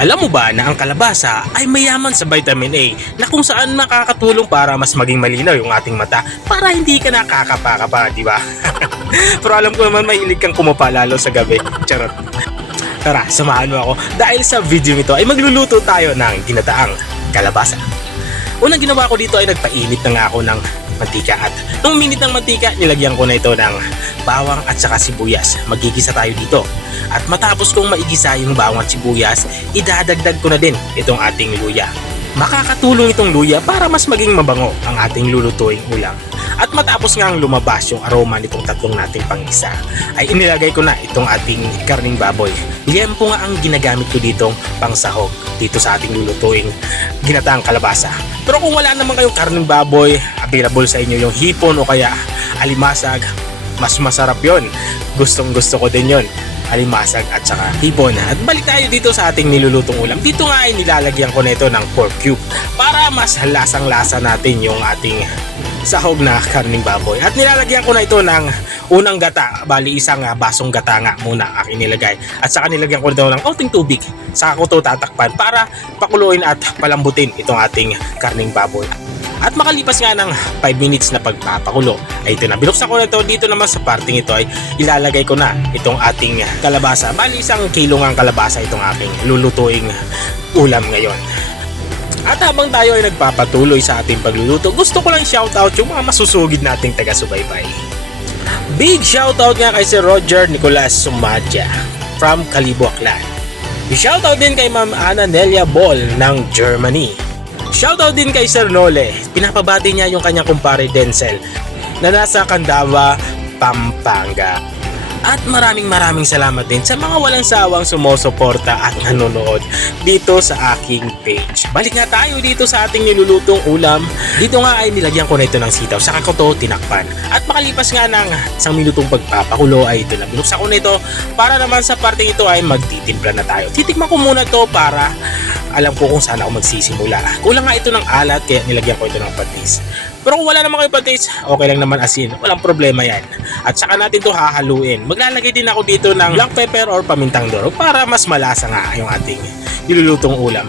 Alam mo ba na ang kalabasa ay mayaman sa vitamin A na kung saan nakakatulong para mas maging malinaw yung ating mata para hindi ka nakakapaka, di ba? Pero alam ko naman mahilig kang kumapa lalo sa gabi. Charot. Tara, samahan mo ako dahil sa video nito ay magluluto tayo ng ginataang kalabasa. Unang ginawa ko dito ay nagpainit na nga ako ng mantika at nung minute ng mantika nilagyan ko na ito ng bawang at saka sibuyas. Magigisa tayo dito. At matapos kong maigisa yung bawang at sibuyas, idadagdag ko na din itong ating luya. Makakatulong itong luya para mas maging mabango ang ating lulutuing ulam. At matapos nga ang lumabas yung aroma nitong tatlong nating pangisa, ay inilagay ko na itong ating karning baboy. Liempo nga ang ginagamit ko ditong pangsahog dito sa ating lulutuing ginataang kalabasa. Pero kung wala naman kayong karning baboy, available sa inyo yung hipon o kaya alimasag, mas masarap yon. Gustong gusto ko din yon, alimasag at saka hipon. At balik tayo dito sa ating nilulutong ulam. Dito nga ay nilalagyan ko na ito ng pork cube para mas lasang-lasa natin yung ating sahog na karning baboy. At nilalagyan ko na ito ng unang gata. Bali isang basong gata nga muna aking nilagay. At saka nilagyan ko ito ng konting tubig. Saka ko ito tatakpan para pakuluin at palambutin itong ating karning baboy. At makalipas nga ng 5 minutes na pagpapakulo ay ito na. Binuksan ko na ito. Dito naman sa parting ito ay ilalagay ko na itong ating kalabasa. Bali 1 kilo nga ang kalabasa itong aking lulutuing ulam ngayon. At habang tayo ay nagpapatuloy sa ating pagluluto, gusto ko lang shoutout yung mga masusugid nating taga-subaybay. Big shoutout nga kay Sir Roger Nicolas Sumadja from Kalibuaklan. Shoutout din kay Ma'am Ana Nelia Ball ng Germany. Shoutout din kay Sir Nole. Pinapabati niya yung kanyang kumpare Denzel na nasa Candaba, Pampanga. At maraming salamat din sa mga walang sawang sumusuporta at nanonood dito sa aking page. Balik nga tayo dito sa ating nilulutong ulam. Dito nga ay nilagyan ko na ito ng sitaw, saka ko to tinakpan. At makalipas nga ng 1 minutong pagpapakulo ay ito na. Binuksan ko na ito para naman sa parting ito ay magtitimpla na tayo. Titikman ko muna to para alam ko kung saan ako magsisimula. Kulang nga ito ng alat kaya nilagyan ko ito ng patis. Pero kung wala naman kayo patis, okay lang naman asin. Walang problema yan. At saka natin to hahaluin. Maglalagay din ako dito ng black pepper or pamintang durog para mas malasa nga yung ating nilulutong ulam.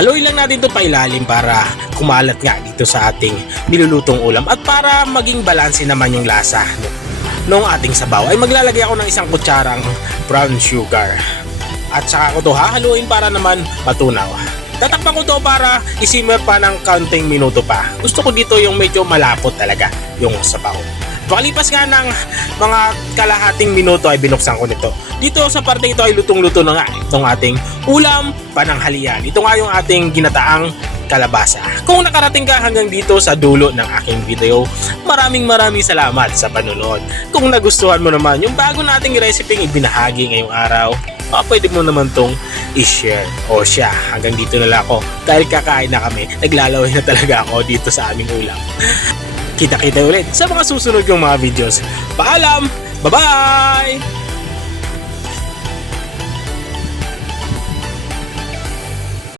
Haluin lang natin to pailalim para kumalat nga dito sa ating nilulutong ulam. At para maging balanse naman yung lasa nung ating sabaw ay maglalagay ako ng 1 kutsarang brown sugar. At saka ko to hahaluin para naman matunaw. Tatakpan ko to para isimmer pa ng kaunting minuto pa. Gusto ko dito yung medyo malapot talaga yung sabaw. Pakalipas nga ng mga kalahating minuto ay binuksan ko nito. Dito sa parte ito ay lutong-luto na nga itong ating ulam pananghalian. Ito nga yung ating ginataang kalabasa. Kung nakarating ka hanggang dito sa dulo ng aking video, maraming salamat sa panonood. Kung nagustuhan mo naman yung bago nating recipe ibinahagi ngayong araw, pwede mo naman tong i-share. O siya, hanggang dito na lang ako. Dahil kakain na kami, naglalaway na talaga ako dito sa aming ulam. Kita-kita ulit sa mga susunod kong mga videos. Paalam! Bye-bye!